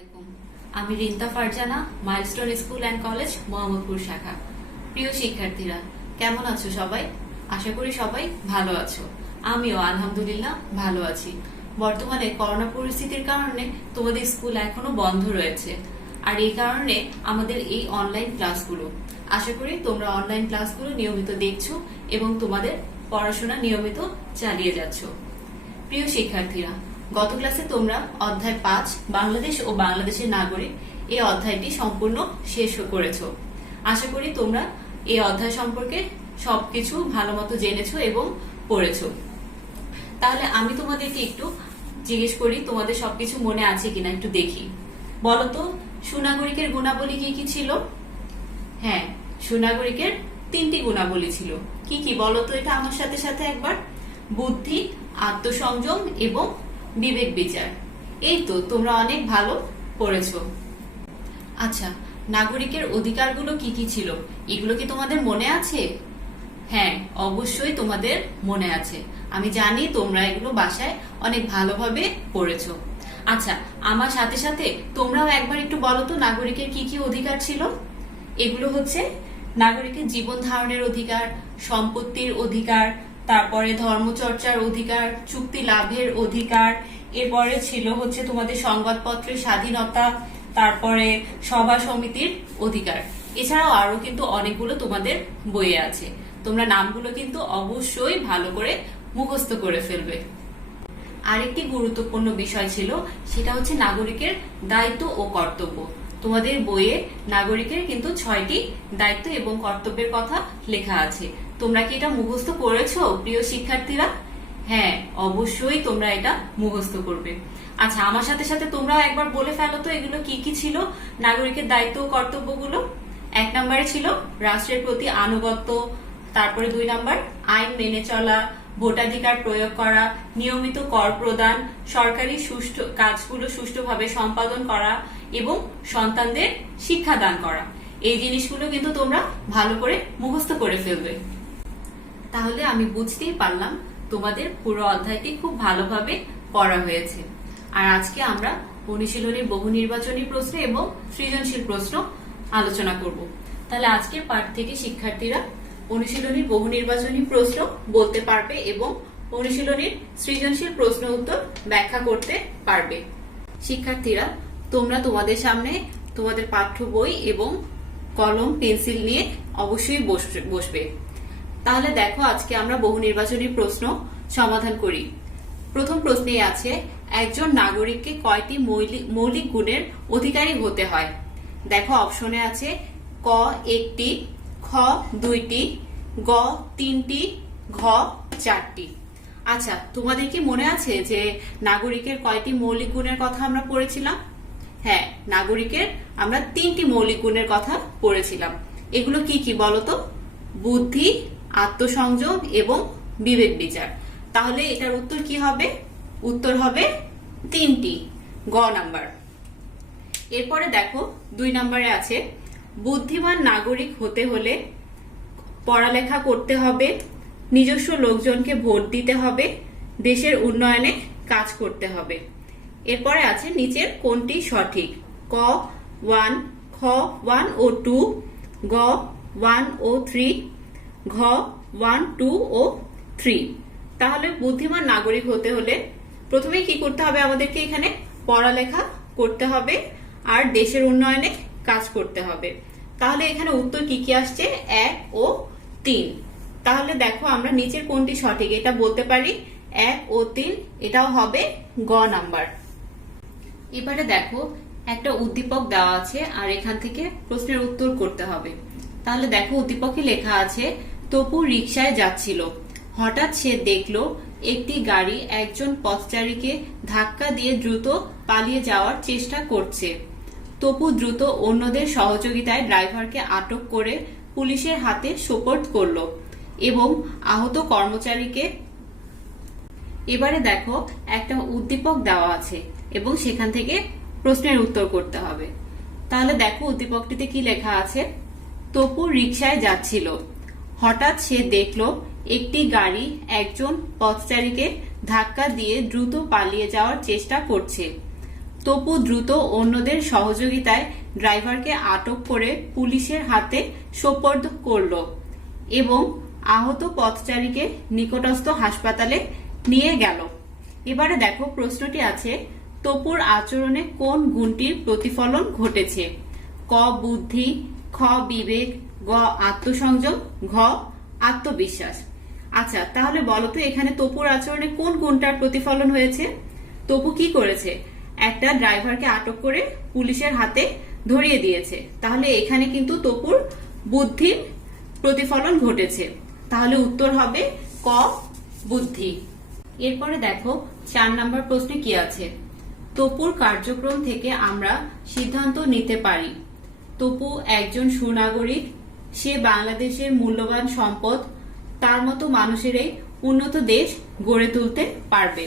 আলাইকুম। আমি Rinta Farzana, milestone school and college, Mohammadpur শাখা। প্রিয় শিক্ষার্থীরা, কেমন আছো সবাই? আশা করি সবাই ভালো আছো। আমিও আলহামদুলিল্লাহ ভালো আছি। বর্তমানে করোনা পরিস্থিতির কারণে তোমাদের স্কুল এখনো বন্ধ রয়েছে, আর এই কারণে আমাদের এই অনলাইন ক্লাসগুলো। আশা করি তোমরা অনলাইন ক্লাসগুলো নিয়মিত দেখছো এবং তোমাদের পড়াশোনা নিয়মিত চালিয়ে যাচ্ছ। প্রিয় শিক্ষার্থীরা, গত ক্লাসে তোমরা অধ্যায় 5 বাংলাদেশ ও বাংলাদেশের নাগরিক এই অধ্যায়টি সম্পূর্ণ শেষ করেছো। আশা করি তোমরা এই অধ্যায় সম্পর্কে সবকিছু ভালো মতো জেনেছো এবং পড়েছো। তাহলে আমি তোমাদেরকে একটু জিজ্ঞেস করি, তোমাদের সবকিছু মনে আছে কিনা একটু দেখি। বলো তো, সুনাগরিকের গুণাবলী কি কি ছিল? হ্যাঁ, সুনাগরিকের 3টি গুণাবলী ছিল। কি কি বলো তো এটা আমার সাথে সাথে একবার? বুদ্ধি, আত্মসংযম এবং বিবেক বিচার। এই তো, তোমরা অনেক ভালো পড়েছো। আচ্ছা, নাগরিকের অধিকারগুলো কি কি ছিল এগুলো কি তোমাদের মনে আছে? হ্যাঁ, অবশ্যই তোমাদের মনে আছে। আমি জানি তোমরা এগুলো বাসায় অনেক ভালোভাবে পড়েছো। আচ্ছা, আমার সাথে সাথে তোমরাও একবার একটু বলো তো নাগরিকের কি কি অধিকার ছিল। এগুলো হচ্ছে নাগরিকের জীবন ধারণের অধিকার, সম্পত্তির অধিকার, তারপরে ধর্মচর্চার অধিকার, চুক্তি লাভের অধিকার, এরপরে ছিল হচ্ছে তোমাদের সংবাদপত্রের স্বাধীনতা, তারপরে সভা সমিতির অধিকার। এছাড়াও আরো কিন্তু অনেকগুলো তোমাদের বইয়ে আছে। তোমরা নামগুলো কিন্তু অবশ্যই ভালো করে মুখস্থ করে ফেলবে। আরেকটি গুরুত্বপূর্ণ বিষয় ছিল, সেটা হচ্ছে নাগরিকের দায়িত্ব ও কর্তব্য। তোমাদের বইয়ে নাগরিকের কিন্তু 6টি দায়িত্ব এবং কর্তব্যের কথা লেখা আছে। তোমরা কি এটা মুখস্থ করেছো প্রিয় শিক্ষার্থীরা? হ্যাঁ, অবশ্যই তোমরা এটা মুখস্থ করবে। আচ্ছা, আমার সাথে সাথে তোমরাও একবার বলে ফেলো তো এগুলো কি কি ছিল নাগরিকের দায়িত্ব ও কর্তব্যগুলো। 1 নম্বরে ছিল রাষ্ট্রের প্রতি আনুগত্য, তারপরে 2 নম্বর আইন মেনে চলা, ভোটাধিকার প্রয়োগ করা, নিয়মিত কর প্রদান, সরকারি সুষ্ঠু কাজগুলো সুষ্ঠুভাবে সম্পাদন করা এবং সন্তানদের শিক্ষাদান করা। এই জিনিসগুলো কিন্তু তোমরা ভালো করে মুখস্থ করে ফেলবে। তাহলে আমি বুঝতেই পারলাম তোমাদের পুরো অধ্যায়টি খুব ভালোভাবে পড়া হয়েছে। আর আজকে আমরা অনুশীলনীর বহু নির্বাচনী প্রশ্ন এবং সৃজনশীল প্রশ্ন আলোচনা করব। তাহলে আজকের পাঠ থেকে শিক্ষার্থীরা অনুশীলনীর বহু নির্বাচনী প্রশ্ন বলতে পারবে এবং অনুশীলনীর সৃজনশীল প্রশ্ন উত্তর ব্যাখ্যা করতে পারবে। শিক্ষার্থীরা, তোমরা তোমাদের সামনে তোমাদের পাঠ্য বই এবং কলম পেন্সিল নিয়ে অবশ্যই বসবে। তাহলে দেখো, আজকে আমরা বহু নির্বাচনী প্রশ্ন সমাধান করি। প্রথম প্রশ্নে আছে, একজন নাগরিককে কয়টি মৌলিক গুণের অধিকারী হতে হয়? দেখো, অপশনে আছে ক 1টি, খ 2টি, গ 3টি, ঘ 4টি। আচ্ছা, তোমাদের কি মনে আছে যে নাগরিকের কয়টি মৌলিক গুণের কথা আমরা পড়েছিলাম? হ্যাঁ, নাগরিকের আমরা 3টি মৌলিক গুণের কথা পড়েছিলাম। এগুলো কি কি বলতো? বুদ্ধি, আত্মসংযম এবং বিবেক বিচার। তাহলে এটার উত্তর কি হবে? উত্তর হবে 3টি, গ নাম্বার। এরপরে দেখো 2 নম্বরে আছে, বুদ্ধিমান নাগরিক হতে হলে পড়ালেখা করতে হবে, নিজস্ব লোকজনকে ভোট দিতে হবে, দেশের উন্নয়নে কাজ করতে হবে। এরপরে আছে নিচের কোনটি সঠিক? ক 1, খ 1 ও 2, গ 1 ও 3, ঘ 1, 2 ও 3। তাহলে বুদ্ধিমান নাগরিক হতে হলে প্রথমে কি করতে হবে? আমাদেরকে এখানে পড়ালেখা করতে হবে আর দেশের উন্নয়নে কাজ করতে হবে। তাহলে এখানে উত্তর কি কি আসছে? 1 ও 3। তাহলে দেখো, আমরা নিচের কোনটি সঠিক এটা বলতে পারি। 1 ও 3 এটাও হবে গ নাম্বার। এবারে দেখো, একটা উদ্দীপক দেওয়া আছে আর এখান থেকে প্রশ্নের উত্তর করতে হবে। তাহলে দেখো, উদ্দীপকে লেখা আছে, তপু রিকশায় যাচ্ছিল, হঠাৎ সে দেখলো একটি গাড়ি একজন পথচারীকে ধাক্কা দিয়ে দ্রুত পালিয়ে যাওয়ার চেষ্টা করছে। তপু দ্রুত অন্যদের সহযোগিতায় ড্রাইভারকে আটক করে পুলিশের হাতে সোপর্দ করলো এবং আহত কর্মচারীকে। এবারে দেখো, একটা উদ্দীপক দেওয়া আছে এবং সেখান থেকে প্রশ্নের উত্তর করতে হবে। তাহলে দেখো, উদ্দীপকটিতে কি লেখা আছে? তপু রিকশায় যাচ্ছিল, হঠাৎ সে দেখলো একটি গাড়ি একজন পথচারীকে ধাক্কা দিয়ে দ্রুত পালিয়ে যাওয়ার চেষ্টা করছে। তপু দ্রুত অন্যদের সহযোগিতায় ড্রাইভারকে আটক করে পুলিশের হাতে সোপর্দ করল এবং আহত পথচারীকে নিকটস্থ হাসপাতালে নিয়ে গেল। এবারে দেখো প্রশ্নটি আছে, তপুর আচরণে কোন গুণটির প্রতিফলন ঘটেছে? ক বুদ্ধি, খ বিবেক, গ আত্মসংযম, ঘ আত্মবিশ্বাস। আচ্ছা, তাহলে বলো তো এখানে তপুর আচরণে কোন গুণটার প্রতিফলন হয়েছে? তপু কি করেছে? একটা ড্রাইভারকে আটক করে পুলিশের হাতে ধরিয়ে দিয়েছে। তাহলে এখানে কিন্তু তপুর বুদ্ধির প্রতিফলন ঘটেছে। তাহলে উত্তর হবে ক বুদ্ধি। এরপরে দেখো 4 নম্বর প্রশ্নে কি আছে। তপুর কার্যক্রম থেকে আমরা সিদ্ধান্ত নিতে পারি তপু একজন সুনাগরিক, সে বাংলাদেশের মূল্যবান সম্পদ, তার মতো মানুষেরাই উন্নত দেশ গড়ে তুলতে পারবে।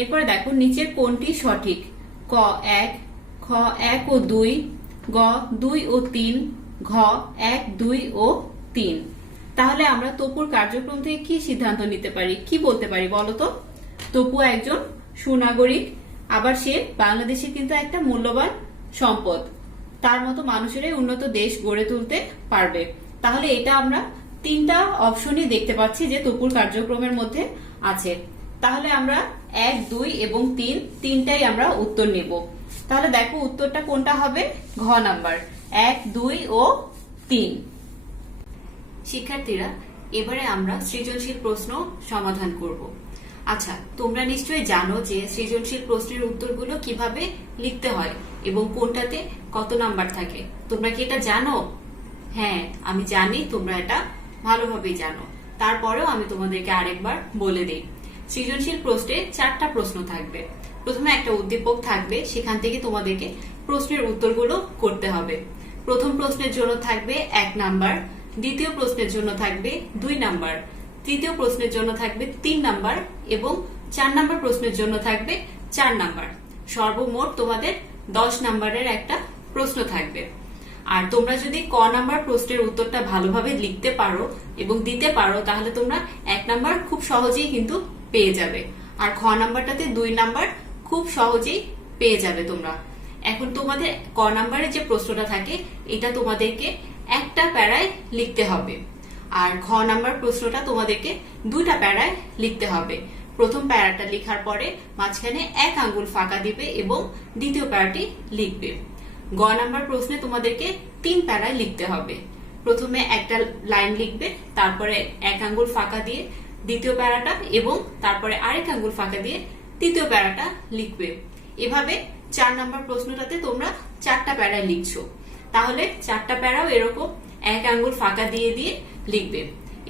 এরপরে দেখো নিচের কোনটি সঠিক? ক 1, খ 1 ও 2, গ 2 ও 3, ঘ 1, 2 ও 3। তাহলে আমরা তপুর কার্যক্রম থেকে কি সিদ্ধান্ত নিতে পারি, কি বলতে পারি বলো তো? তপু একজন সুনাগরিক, আবার সে বাংলাদেশে কিন্তু একটা মূল্যবান সম্পদ, তার মতো মানুষেরাই উন্নত দেশ গড়ে তুলতে পারবে। তাহলে এটা আমরা 3টা অপশনই দেখতে পাচ্ছি যে তপুর কার্যক্রমের মধ্যে আছে। তাহলে আমরা 1, 2 এবং 3 তিনটাই আমরা উত্তর নেব। তাহলে দেখো উত্তরটা কোনটা হবে? ঘ নাম্বার 1, 2 ও 3। শিক্ষার্থীরা, এবারে আমরা সৃজনশীল প্রশ্ন সমাধান করব। আচ্ছা, তোমরা নিশ্চয়ই জানো যে সৃজনশীল প্রশ্নের উত্তরগুলো কিভাবে লিখতে হয় এবং কোনটাতে কত নাম্বার থাকে। তোমরা কি এটা জানো? হ্যাঁ, আমি জানি তোমরা এটা ভালোভাবেই জানো। তারপরেও আমি তোমাদেরকে আরেকবার বলে দিই। সৃজনশীল প্রশ্নে 4টা প্রশ্ন থাকবে। প্রথমে একটা উদ্দীপক থাকবে, সেখান থেকে তোমাদেরকে প্রশ্নের উত্তরগুলো করতে হবে। প্রথম প্রশ্নের জন্য থাকবে 1 নাম্বার, দ্বিতীয় প্রশ্নের জন্য থাকবে 2 নাম্বার, তৃতীয় প্রশ্নের জন্য থাকবে 3 নাম্বার এবং 4 নাম্বার প্রশ্নের জন্য থাকবে 4 নাম্বার। সর্বমোট তোমাদের 10 নাম্বারের একটা প্রশ্ন থাকবে। আর তোমরা যদি ক নাম্বার প্রশ্নের উত্তরটা ভালোভাবে লিখতে পারো এবং দিতে পারো, তাহলে তোমরা 1 নাম্বার খুব সহজেই কিন্তু পেয়ে যাবে। আর খ নাম্বারটাতে 2 নাম্বার খুব সহজেই পেয়ে যাবে তোমরা। এখন তোমাদের ক নাম্বারের যে প্রশ্নটা থাকে, এটা তোমাদেরকে একটা প্যারায় লিখতে হবে। আর ঘ নাম্বার প্রশ্নটা তোমাদেরকে 2টা প্যারায় লিখতে হবে। প্রথম প্যারাটা লেখার পরে মাঝখানে 1 আঙ্গুল ফাঁকা দিবে এবং দ্বিতীয় প্যারাটি লিখবে। গ নাম্বার প্রশ্নে তোমাদেরকে 3 প্যারায় লিখতে হবে। প্রথমে একটা লাইন লিখবে, তারপরে 1 আঙ্গুল ফাঁকা দিয়ে দ্বিতীয় প্যারাটা এবং তারপরে আরেক আঙ্গুল ফাঁকা দিয়ে তৃতীয় প্যারাটা লিখবে। এভাবে 4 নাম্বার প্রশ্নটাতে তোমরা 4টা প্যারায় লিখছো। তাহলে 4টা প্যারাও এরকম 1 আঙ্গুল ফাঁকা দিয়ে দিয়ে লিখবে।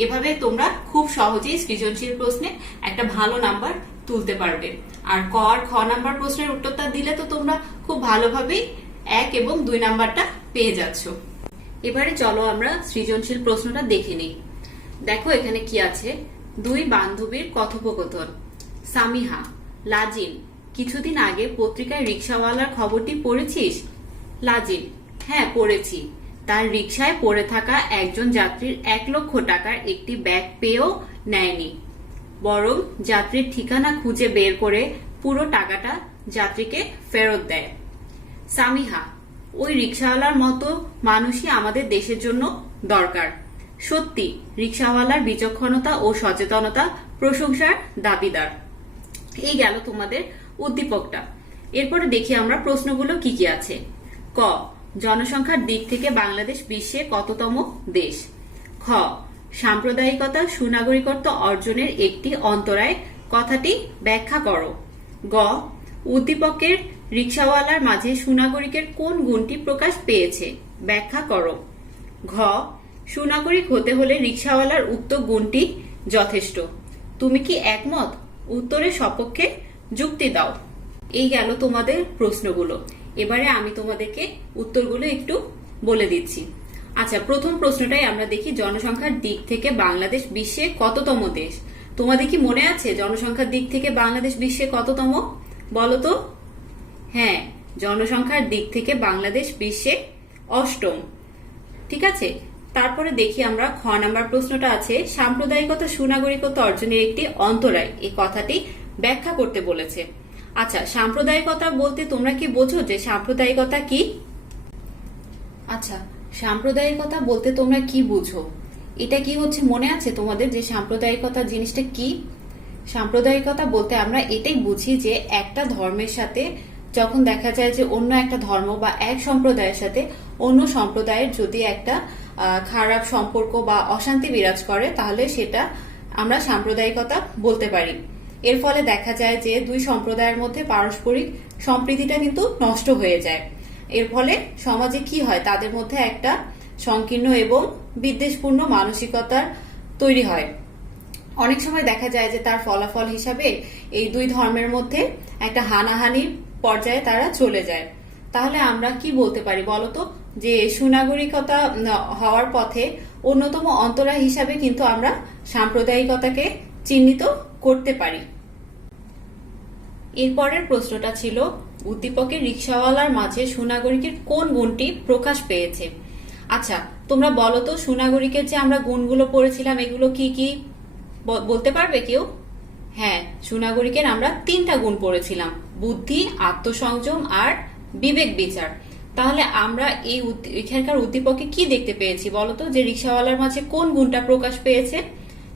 এভাবে তোমরা খুব সহজেই সৃজনশীল প্রশ্নে একটা ভালো নাম্বার তুলতে পারবে। আর ক আর খ নাম্বার প্রশ্নের উত্তরটা দিলে তো তোমরা খুব ভালোভাবেই 1 এবং 2 নাম্বারটা পেয়ে যাচ্ছ। এবারে চলো আমরা সৃজনশীল প্রশ্নটা দেখে নিই। দেখো এখানে কি আছে। 2 বান্ধবীর কথোপকথন। সামিহা: লাজিম, কিছুদিন আগে পত্রিকায় রিকশাওয়ালার খবরটি পড়েছিস? লাজিম: হ্যাঁ পড়েছি। তার রিকশায় পড়ে থাকা একজন যাত্রীর 1 লক্ষ টাকার একটি ব্যাগ পেয়েও নেয়নি, বরং যাত্রীর ঠিকানা খুঁজে বের করে পুরো টাকাটা যাত্রীকে ফেরত দেয়। সামিহা: ওই রিকশাওয়ালার মতো মানুষই আমাদের দেশের জন্য দরকার। সত্যি রিকশাওয়ালার বিচক্ষণতা ও সচেতনতা প্রশংসার দাবিদার। এই গেল তোমাদের উদ্দীপকটা। এরপরে দেখি আমরা প্রশ্নগুলো কি কি আছে। ক, জনসংখ্যার দিক থেকে বাংলাদেশ বিশ্বে কততম দেশ? খ, সাম্প্রদায়িকতা সুনাগরিকত্ব অর্জনের একটি অন্তরায়, কথাটি ব্যাখ্যা করো। গ, উদ্দীপকের রিকশাওয়ালার মাঝে সুনাগরিকের কোন গুণটি প্রকাশ পেয়েছে, ব্যাখ্যা করো। ঘ, সুনাগরিক হতে হলে রিকশাওয়ালার উক্ত গুণটি যথেষ্ট। তুমি কি একমত? উত্তরের সপক্ষে যুক্তি দাও। এই গেল তোমাদের প্রশ্নগুলো। এবারে আমি তোমাদেরকে উত্তরগুলো একটু বলে দিচ্ছি। আচ্ছা, প্রথম প্রশ্নটাই আমরা দেখি। জনসংখ্যার দিক থেকে বাংলাদেশ বিশ্বে কততম দেশ? তোমাদের কি মনে আছে জনসংখ্যার দিক থেকে বাংলাদেশ বিশ্বে কততম? বলো তো। হ্যাঁ, জনসংখ্যার দিক থেকে বাংলাদেশ বিশ্বে 8ম। ঠিক আছে। তারপরে দেখি আমরা খ নাম্বার প্রশ্নটা আছে, সাম্প্রদায়িকতা সুনাগরিকত্ব অর্জনের একটি অন্তরায়, এই কথাটি ব্যাখ্যা করতে বলেছে। আচ্ছা, সাম্প্রদায়িকতা বলতে তোমরা কি বোঝো যে সাম্প্রদায়িকতা কি? আচ্ছা, সাম্প্রদায়িকতা বলতে তোমরা কি বুঝো? এটা কি হচ্ছে মনে আছে তোমাদের যে সাম্প্রদায়িকতা জিনিসটা কি? সাম্প্রদায়িকতা বলতে আমরা এটাই বুঝি যে একটা ধর্মের সাথে যখন দেখা যায় যে অন্য একটা ধর্ম বা এক সম্প্রদায়ের সাথে অন্য সম্প্রদায়ের যদি একটা খারাপ সম্পর্ক বা অশান্তি বিরাজ করে, তাহলে সেটা আমরা সাম্প্রদায়িকতা বলতে পারি। এর ফলে দেখা যায় যে দুই সম্প্রদায়ের মধ্যে পারস্পরিক সম্প্রীতিটা কিন্তু নষ্ট হয়ে যায়। এর ফলে সমাজে কি হয়, তাদের মধ্যে একটা সংকীর্ণ এবং বিদ্বেষপূর্ণ মানসিকতার তৈরি হয়। অনেক সময় দেখা যায় যে তার ফলাফল হিসাবে এই দুই ধর্মের মধ্যে একটা হানাহানির পর্যায়ে তারা চলে যায়। তাহলে আমরা কি বলতে পারি বলতো, যে সুনাগরিকতা হওয়ার পথে অন্যতম অন্তরায় হিসাবে কিন্তু আমরা সাম্প্রদায়িকতাকে চিহ্নিত করতে পারি। এরপরের প্রশ্নটা ছিল, উদ্দীপকের রিকশাওয়ালার মাঝে সুনাগরিকের কোন গুণটি প্রকাশ পেয়েছে? আচ্ছা, তোমরা বলো তো, সুনাগরিকের যে আমরা গুণগুলো পড়েছিলাম এগুলো কি কি বলতে পারবে কেউ? হ্যাঁ, সুনাগরিকের আমরা 3টা গুণ পড়েছিলাম, বুদ্ধি, আত্মসংযম আর বিবেক বিচার। তাহলে আমরা এখানকার উদ্দীপকে কি দেখতে পেয়েছি বলতো, যে রিকশাওয়ালার মাঝে কোন গুণটা প্রকাশ পেয়েছে?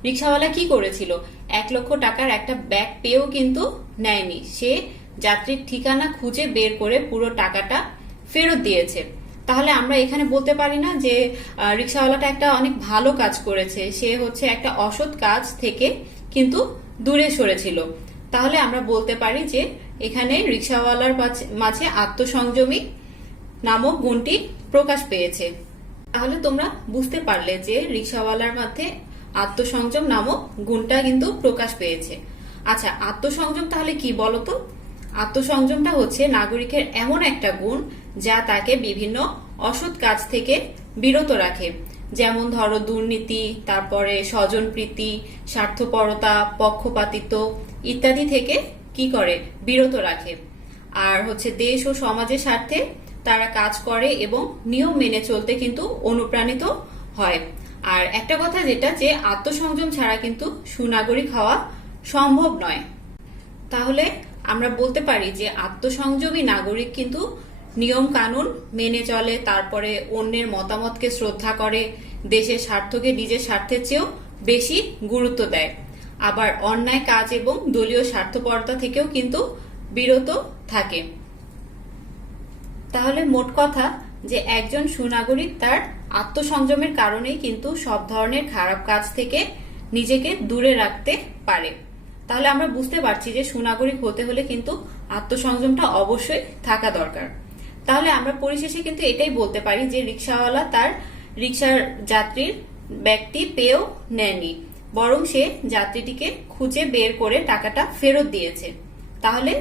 রিকশাওয়ালা কি করেছিল? 1 লক্ষ টাকার একটা ব্যাগ পেয়েও কিন্তু নেয়নি, সে যাত্রীর ঠিকানা খুঁজে বের করে পুরো টাকাটা ফেরত দিয়েছে। তাহলে আমরা এখানে বলতে পারি না যে রিকশাওয়ালাটা একটা অনেক ভালো কাজ করেছে, সে হচ্ছে একটা অসৎ কাজ থেকে কিন্তু দূরে সরেছিল। তাহলে আমরা বলতে পারি যে এখানে রিকশাওয়ালার মাঝে আত্মসংযমী নামক গুণটি প্রকাশ পেয়েছে। তাহলে তোমরা বুঝতে পারলে যে রিকশাওয়ালার মধ্যে আত্মসংযম নামক গুণটা কিন্তু প্রকাশ পেয়েছে। আচ্ছা, আত্মসংযম তাহলে কি বলতো? আত্মসংযমটা হচ্ছে নাগরিকের এমন একটা গুণ যা তাকে বিভিন্ন অসৎ কাজ থেকে বিরত রাখে। যেমন ধরো দুর্নীতি, তারপরে স্বজনপ্রীতি, স্বার্থপরতা, পক্ষপাতিত্ব ইত্যাদি থেকে কি করে, বিরত রাখে। আর হচ্ছে দেশ ও সমাজের স্বার্থে তারা কাজ করে এবং নিয়ম মেনে চলতে কিন্তু অনুপ্রাণিত হয়। আর একটা কথা যেটা, যে আত্মসংযম ছাড়া কিন্তু সুনাগরিক হওয়া সম্ভব নয়। তাহলে আমরা বলতে পারি যে আত্মসংযমী নাগরিক কিন্তু নিয়ম কানুন মেনে চলে, তারপরে অন্যের মতামতকে শ্রদ্ধা করে, দেশের স্বার্থকে নিজের স্বার্থের চেয়েও বেশি গুরুত্ব দেয়, আবার অন্যায় কাজ এবং দলীয় স্বার্থপরতা থেকেও কিন্তু বিরত থাকে। তাহলে মোট কথা যে একজন সুনাগরিক তার আত্মসংযমের কারণেই কিন্তু সব ধরনের খারাপ কাজ থেকে নিজেকে দূরে রাখতে পারে। তাহলে আমরা বুঝতে পারছি যে সুনাগরিক হতে হলে কিন্তু আত্মসংযমটা অবশ্যই থাকা দরকার। তাহলে আমরা পরিশেষে কিন্তু এটাই বলতে পারি যে রিকশাওয়ালা তার রিকশার যাত্রীর ব্যাগটি পেয়েও নেয়নি, বরং সে যাত্রীটিকে খুঁজে বের করে টাকাটা ফেরত দিয়েছে। তাহলে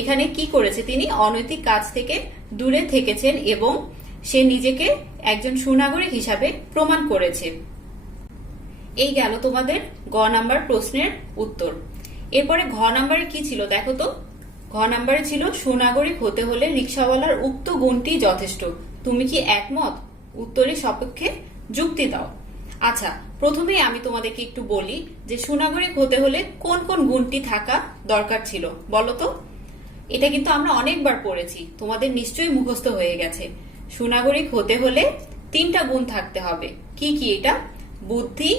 এখানে কি করেছে, তিনি অনৈতিক কাজ থেকে দূরে থেকেছেন এবং সে নিজেকে একজন সুনাগরিক হিসাবে প্রমাণ করেছে। এই গেল তোমাদের গ নাম্বার প্রশ্নের উত্তর। এরপরে ঘ নাম্বারে কি ছিল দেখো তো। ঘ নাম্বারে ছিল, সুনাগরিক হতে হলে রিকশাওয়ালার উক্ত গুণটি যথেষ্ট, তুমি কি একমত? উত্তরের সপক্ষে যুক্তি দাও। আচ্ছা, প্রথমেই আমি তোমাদেরকে একটু বলি যে সুনাগরিক হতে হলে কোন কোন গুণটি থাকা দরকার ছিল বলো তো। এটা কিন্তু আমরা অনেকবার পড়েছি, তোমাদের নিশ্চয়ই মুখস্থ হয়ে গেছে। সুনাগরিক হতে হলে 3টা গুণ থাকতে হবে। কি কি এটা? বুদ্ধি,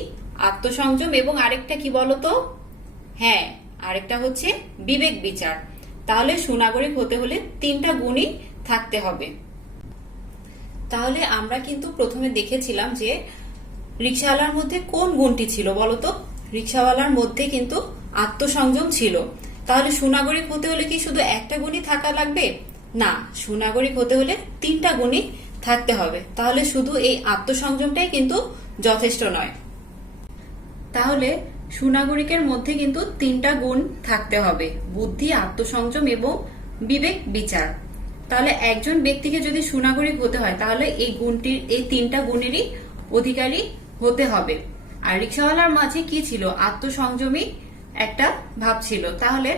আত্মসংযম এবং আরেকটা কি বলতো? হ্যাঁ, আরেকটা হচ্ছে বিবেক বিচার। তাহলে সুনাগরিক হতে হলে 3টা গুণই থাকতে হবে। তাহলে আমরা কিন্তু প্রথমে দেখেছিলাম যে রিকশাওয়ালার মধ্যে কোন গুণটি ছিল বলতো। রিকশাওয়ালার মধ্যে কিন্তু আত্মসংযম ছিল। তাহলে সুনাগরিক হতে হলে কি শুধু একটা গুণই থাকা লাগবে? না, সুনাগরিক হতে হলে 3টা গুণই থাকতে হবে। তাহলে শুধু এই আত্মসংযমটাই কিন্তু যথেষ্ট নয়। তাহলে সুনাগরিকের মধ্যে কিন্তু 3টা গুণ থাকতে হবে, বুদ্ধি, আত্মসংযম এবং বিবেক বিচার। তাহলে একজন ব্যক্তিকে যদি সুনাগরিক হতে হয় তাহলে এই 3টা গুণেরই অধিকারী হতে হবে। আর রিকশাওয়ালার মাঝে কি ছিল? আত্মসংযমী একটা ভাব ছিল। তাহলে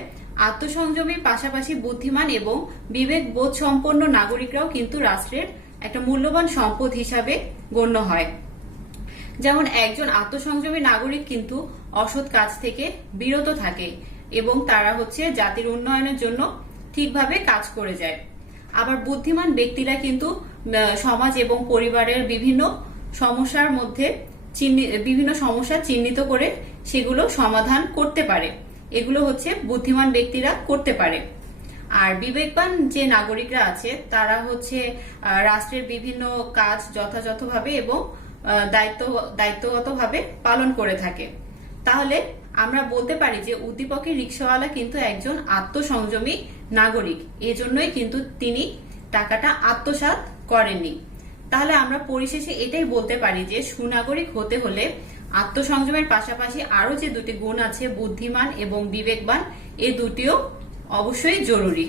আত্মসংযমীর পাশাপাশি বুদ্ধিমান এবং বিবেক বোধ সম্পন্ন নাগরিকরাও কিন্তু রাষ্ট্রের একটা মূল্যবান সম্পদ হিসাবে গণ্য হয়। যেমন একজন আত্মসংযমী নাগরিক কিন্তু অসৎ কাজ থেকে বিরত থাকে এবং তারা হচ্ছে জাতির উন্নয়নের জন্য ঠিকভাবে কাজ করে যায়। আবার বুদ্ধিমান ব্যক্তিরা কিন্তু সমাজ এবং পরিবারের বিভিন্ন সমস্যার মধ্যে বিভিন্ন সমস্যা চিহ্নিত করে সেগুলো সমাধান করতে পারে। এগুলো হচ্ছে বুদ্ধিমান ব্যক্তিরা করতে পারে। আর বিবেকবান যে নাগরিকরা আছে তারা হচ্ছে রাষ্ট্রের বিভিন্ন কাজ যথাযথভাবে এবং দায়িত্বগতভাবে পালন করে থাকে। তাহলে আমরা বলতে পারি যে উদ্দীপকের রিকশাওয়ালা কিন্তু একজন আত্মসংযমী নাগরিক, এজন্যই কিন্তু তিনি টাকাটা আত্মসাৎ করেননি। তাহলে আমরা পরিশেষে এটাই বলতে পারি যে সুনাগরিক হতে হলে আত্মসংযমের পাশাপাশি আরো যে দুটি গুণ আছে, বুদ্ধিমান এবং বিবেকবান, এই দুটিও অবশ্যই জরুরি।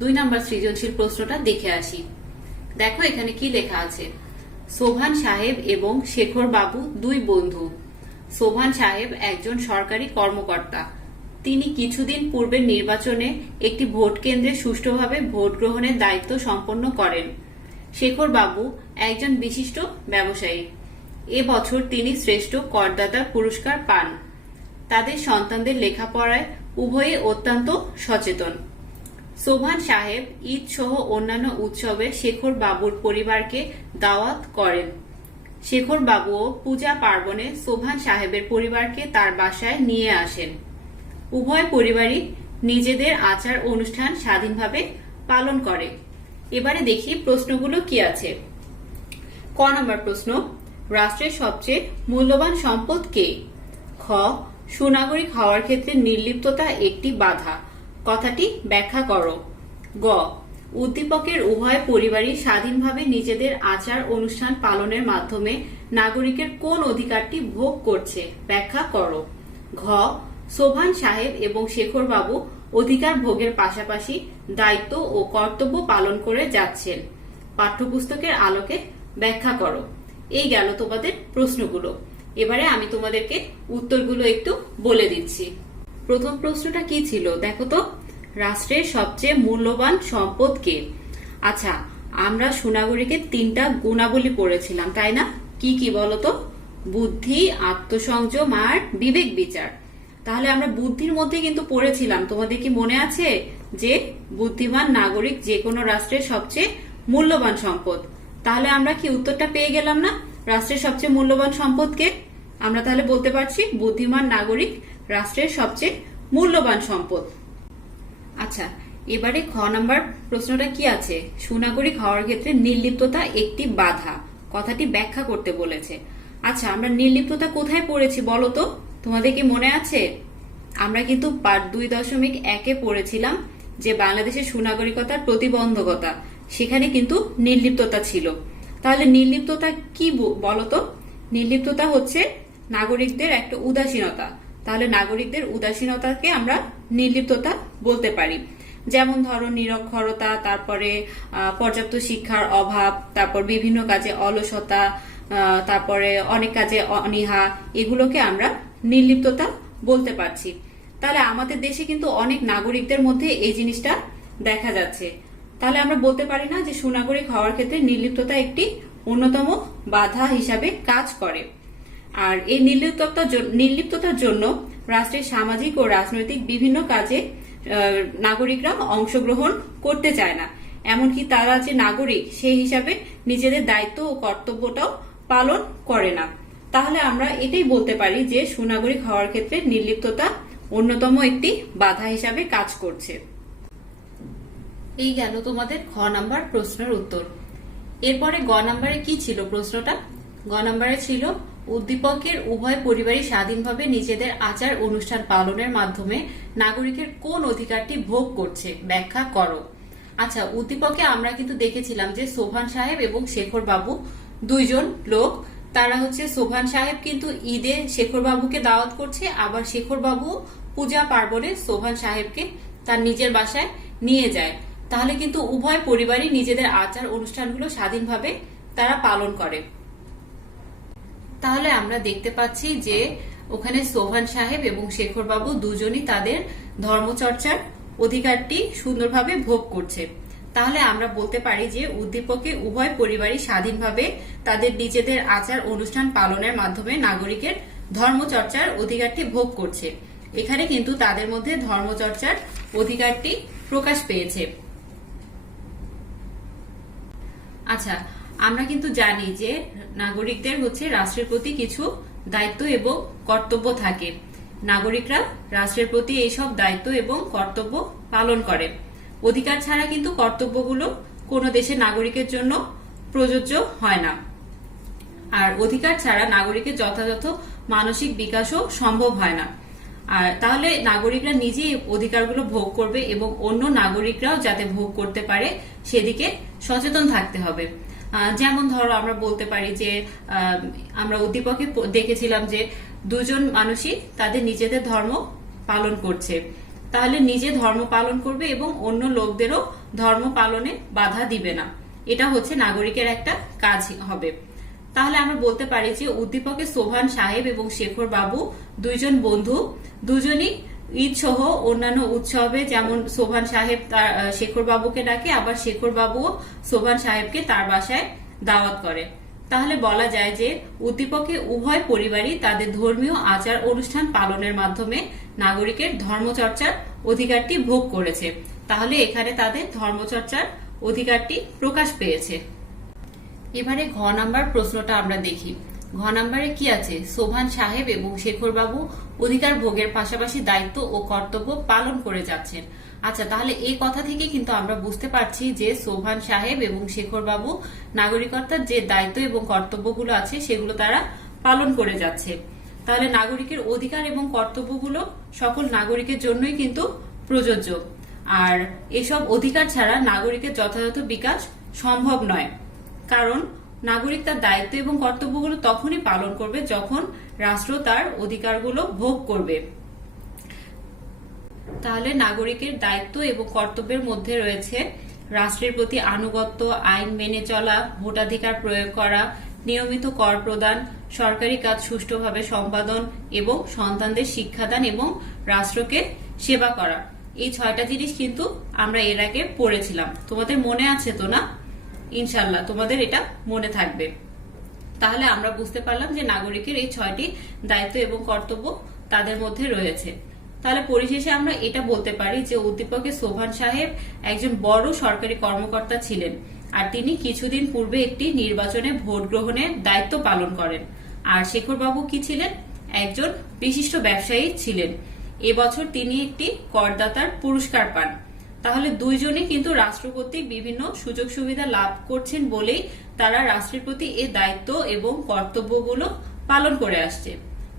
2 নম্বর সৃজনশীল প্রশ্নটা দেখে আসি। দেখো এখানে কি লেখা আছে। সোভান সাহেব এবং শেখর বাবু দুই বন্ধু। সোভান সাহেব একজন সরকারি কর্মকর্তা। তিনি কিছুদিন পূর্বের নির্বাচনে একটি ভোট কেন্দ্রে সুষ্ঠুভাবে ভোট গ্রহণের দায়িত্ব সম্পন্ন করেন। শেখর বাবু একজন বিশিষ্ট ব্যবসায়ী। এবছর তিনি শ্রেষ্ঠ করদাতার পুরস্কার পান। তাদের সন্তানদের লেখাপড়ায় উভয়ে অত্যন্ত সচেতন। সোভান সাহেব ঈদ সহ অন্যান্য উৎসবে শেখর বাবুর পরিবারকে দাওয়াত করেন। শেখর বাবুও পূজা পার্বণে সোভান সাহেবের পরিবারকে তার বাসায় নিয়ে আসেন। উভয় পরিবারই নিজেদের আচার অনুষ্ঠান স্বাধীনভাবে পালন করে। এবারে দেখি প্রশ্নগুলো কি আছে। ক নম্বর প্রশ্ন, রাষ্ট্রের সবচেয়ে মূল্যবান সম্পদ কে? খ, সুনাগরিক হওয়ার ক্ষেত্রে নির্লিপ্ততা একটি বাধা, কথাটি ব্যাখ্যা করো। গ, উদ্দীপকের উভয় পরিবারই স্বাধীনভাবে নিজেদের আচার অনুষ্ঠান পালনের মাধ্যমে নাগরিকের কোন অধিকারটি ভোগ করছে, ব্যাখ্যা করো। ঘ, সোভান সাহেব এবং শেখর বাবু অধিকার ভোগের পাশাপাশি দায়িত্ব ও কর্তব্য পালন করে যাচ্ছেন, পাঠ্যপুস্তকের আলোকে ব্যাখ্যা করো। এই গেল তোমাদের প্রশ্নগুলো। এবারে আমি তোমাদেরকে উত্তরগুলো একটু বলে দিচ্ছি। প্রথম প্রশ্নটা কি ছিল দেখো তো, রাষ্ট্রের সবচেয়ে মূল্যবান সম্পদ কে? আচ্ছা, আমরা সুনাগরিকের 3টা গুণাবলী পড়েছিলাম, তাই না? কি কি বলতো? বুদ্ধি, আত্মসংযম আর বিবেক বিচার। তাহলে আমরা বুদ্ধির মধ্যে কিন্তু পড়েছিলাম, তোমাদের কি মনে আছে যে বুদ্ধিমান নাগরিক যে কোনো রাষ্ট্রের সবচেয়ে মূল্যবান সম্পদ? তাহলে আমরা কি উত্তরটা পেয়ে গেলাম না? রাষ্ট্রের সবচেয়ে মূল্যবান সম্পদ কে? আমরা তাহলে বলতে পারছি বুদ্ধিমান নাগরিক রাষ্ট্রের সবচেয়ে মূল্যবান সম্পদ। আচ্ছা, এবারে খ নাম্বার প্রশ্নটা কি আছে? সুনাগরিক হওয়ার ক্ষেত্রে নির্লিপ্ততা একটি বাধা, কথাটি ব্যাখ্যা করতে বলেছে। আচ্ছা, আমরা নির্লিপ্ততা কোথায় পড়েছি বলো তো? তোমাদের কি মনে আছে? আমরা কিন্তু পার্ট 2.1 পড়েছিলাম যে বাংলাদেশের সুনাগরিকতার প্রতিবন্ধকতা, সেখানে কিন্তু নির্লিপ্ততা ছিল। তাহলে নির্লিপ্ততা কি বলতো? নির্লিপ্ততা হচ্ছে নাগরিকদের একটা উদাসীনতা। তাহলে নাগরিকদের উদাসীনতাকে আমরা নির্লিপ্ততা বলতে পারি। যেমন ধরো নিরক্ষরতা, তারপরে পর্যাপ্ত শিক্ষার অভাব, তারপর বিভিন্ন কাজে অলসতা, তারপরে অনেক কাজে অনীহা, এগুলোকে আমরা নির্লিপ্ততা বলতে পারছি। তাহলে আমাদের দেশে কিন্তু অনেক নাগরিকদের মধ্যে এই জিনিসটা দেখা যাচ্ছে। তাহলে আমরা বলতে পারি না যে সুনাগরিক হওয়ার ক্ষেত্রে নির্লিপ্ততা একটি অন্যতম বাধা হিসাবে কাজ করে। আর এই নির্লিপ্ততার জন্য রাষ্ট্রের সামাজিক ও রাজনৈতিক বিভিন্ন কাজে নাগরিকরা অংশগ্রহণ করতে চায় না। এমনকি তারা যে নাগরিক সেই হিসাবে নিজেদের দায়িত্ব ও কর্তব্যটাও পালন করে না। তাহলে আমরা এটাই বলতে পারি যে সুনাগরিক হওয়ার ক্ষেত্রে নির্লিপ্ততা অন্যতম একটি বাধা হিসাবে কাজ করছে। এই গেল তোমাদের খ নাম্বার প্রশ্নের উত্তর। এরপরে গ নাম্বারে কি ছিল প্রশ্নটা? গ নাম্বারে ছিল উদ্দীপকের উভয় পরিবারই স্বাধীনভাবে নিজেদের আচার অনুষ্ঠান পালনের মাধ্যমে নাগরিকের কোন অধিকারটি ভোগ করছে, ব্যাখ্যা করো। আচ্ছা, উদ্দীপকে আমরা কিন্তু দেখেছিলাম যে সোভান সাহেব এবং শেখর বাবু দুইজন লোক। তারা হচ্ছে সোভান সাহেব কিন্তু ঈদে শেখর বাবুকে দাওয়াত করছে, আবার শেখর বাবু পূজা পার্বণে সোভান সাহেবকে তার নিজের বাসায় নিয়ে যায়। তাহলে কিন্তু উভয় পরিবারই নিজেদের আচার অনুষ্ঠানগুলো স্বাধীনভাবে তারা পালন করে। তাহলে আমরা দেখতে পাচ্ছি যে ওখানে সোভান সাহেব এবং শেখর বাবু দুজনই তাদের ধর্মচর্চার অধিকারটি সুন্দরভাবে ভোগ করছে। তাহলে আমরা বলতে পারি যে উদ্দীপকে উভয় পরিবারই স্বাধীনভাবে তাদের নিজেদের আচার অনুষ্ঠান পালনের মাধ্যমে নাগরিকের ধর্মচর্চার অধিকারটি ভোগ করছে। এখানে কিন্তু তাদের মধ্যে ধর্মচর্চার অধিকারটি প্রকাশ পেয়েছে। আচ্ছা, আমরা কিন্তু জানি যে নাগরিকদের হচ্ছে রাষ্ট্রের প্রতি কিছু দায়িত্ব এবং কর্তব্য থাকে। নাগরিকরা রাষ্ট্রের প্রতি এইসব দায়িত্ব এবং কর্তব্য পালন করে। অধিকার ছাড়া কিন্তু কর্তব্যগুলো কোনো দেশের নাগরিকের জন্য প্রযোজ্য হয় না। আর অধিকার ছাড়া নাগরিকের যথাযথ মানসিক বিকাশও সম্ভব হয় না। আর তাহলে নাগরিকরা নিজেই অধিকারগুলো ভোগ করবে এবং অন্য নাগরিকরাও যাতে ভোগ করতে পারে সেদিকে সচেতন থাকতে হবে। যেমন ধরো আমরা বলতে পারি যে আমরা উদ্দীপকে দেখেছিলাম যে দুজন মানুষই তাদের নিজেদের ধর্ম পালন করছে, তাহলে নিজে ধর্ম পালন করবে এবং অন্য লোকদেরও ধর্ম পালনে বাধা দিবে না। এটা হচ্ছে নাগরিকের একটা কাজ হবে। তাহলে আমরা বলতে পারি যে উদ্দীপকে সোভান সাহেব এবং শেখর বাবু দুইজন বন্ধু, দুজনই ঈদ সহ অন্যান্য উৎসবে যেমন সোভান সাহেব তার শেখর বাবুকে ডাকে, আবার শেখর বাবুও সোভান সাহেবকে তার বাসায় দাওয়াত করে। তাহলে বলা যায় যে উদ্দীপকে উভয় পরিবারই তাদের ধর্মীয় আচার অনুষ্ঠান পালনের মাধ্যমে নাগরিকের ধর্মচর্চার অধিকারটি ভোগ করেছে। তাহলে এখানে তাদের ধর্মচর্চার অধিকারটি প্রকাশ পেয়েছে। এবারে ঘ নাম্বার প্রশ্নটা আমরা দেখি। ঘ নাম্বারে কি আছে? সোভান সাহেব এবং শেখর বাবু অধিকার ভোগের পাশাপাশি দায়িত্ব ও কর্তব্য পালন করে যাচ্ছেন। আচ্ছা, তাহলে এই কথা থেকে কিন্তু আমরা বুঝতে পারছি যে সোভান সাহেব এবং শেখর বাবু নাগরিকত্বের যে দায়িত্ব এবং কর্তব্যগুলো আছে সেগুলো তারা পালন করে যাচ্ছে। তাহলে নাগরিকের অধিকার এবং কর্তব্যগুলো সকল নাগরিকের জন্যই কিন্তু প্রযোজ্য। আর এসব অধিকার ছাড়া নাগরিকের যথাযথ বিকাশ সম্ভব নয়, কারণ নাগরিক তার দায়িত্ব এবং কর্তব্যগুলো তখনই পালন করবে যখন রাষ্ট্র তার অধিকারগুলো ভোগ করবে। তাহলে নাগরিকের দায়িত্ব এবং কর্তব্যের মধ্যে রয়েছে রাষ্ট্রের প্রতি আনুগত্য, আইন মেনে চলা, ভোটাধিকার প্রয়োগ করা, নিয়মিত কর প্রদান, সরকারি কাজ সুষ্ঠুভাবে সম্পাদন এবং সন্তানদের শিক্ষাদান এবং রাষ্ট্রকে সেবা করা। এই 6টা জিনিস কিন্তু আমরা এর আগে পড়েছিলাম। তোমাদের মনে আছে তো না? ইনশাল্লাহ তোমাদের এটা মনে থাকবে। তাহলে আমরা বুঝতে পারলাম যে নাগরিকের এই 6টি দায়িত্ব এবং কর্তব্য তাদের মধ্যে রয়েছে। তাহলে পরিশেষে আমরা এটা বলতে পারি যে উদ্দীপকে সোভান সাহেব একজন বড় সরকারি কর্মকর্তা ছিলেন, আর তিনি কিছুদিন পূর্বে একটি নির্বাচনে ভোট গ্রহণের দায়িত্ব পালন করেন। আর শেখর বাবু কি ছিলেন? একজন বিশিষ্ট ব্যবসায়ী ছিলেন। এবছর তিনি একটি করদাতার পুরস্কার পান। তাহলে দুইজনই কিন্তু রাষ্ট্র কর্তৃক বিভিন্ন সুযোগ সুবিধা লাভ করছেন বলেই তারা রাষ্ট্রের প্রতি এই দায়িত্ব এবং কর্তব্যগুলো পালন করে আসছে।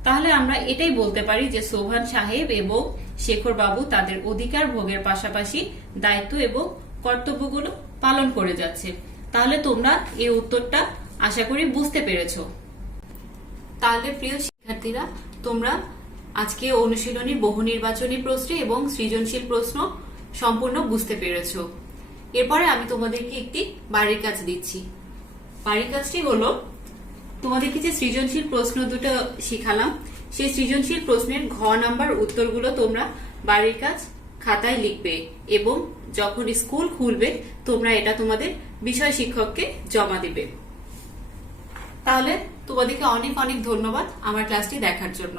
তাহলে আমরা এটাই বলতে পারি যে সোভান সাহেব এবং শেখর বাবু তাদের অধিকার ভোগের পাশাপাশি দায়িত্ব এবং কর্তব্যগুলো পালন করে যাচ্ছে। তাহলে তোমরা এই উত্তরটা আশা করি বুঝতে পেরেছো। তাহলে প্রিয় শিক্ষার্থীরা, তোমরা আজকে অনুশীলনীর বহু নির্বাচনী প্রশ্ন এবং সৃজনশীল প্রশ্ন সম্পূর্ণ বুঝতে পেরেছো। এরপরে আমি তোমাদেরকে একটি বাড়ির কাজ দিচ্ছি। বাড়ির কাজটি হলো, তোমাদেরকে যে সৃজনশীল প্রশ্ন দুটো শিখালাম সেই সৃজনশীল প্রশ্নের ঘ নাম্বার উত্তরগুলো তোমরা বাড়ির কাজ খাতায় লিখবে এবং যখন স্কুল খুলবে তোমরা এটা তোমাদের বিষয় শিক্ষককে জমা দিবে। তাহলে তোমাদেরকে অনেক অনেক ধন্যবাদ আমার ক্লাসটি দেখার জন্য।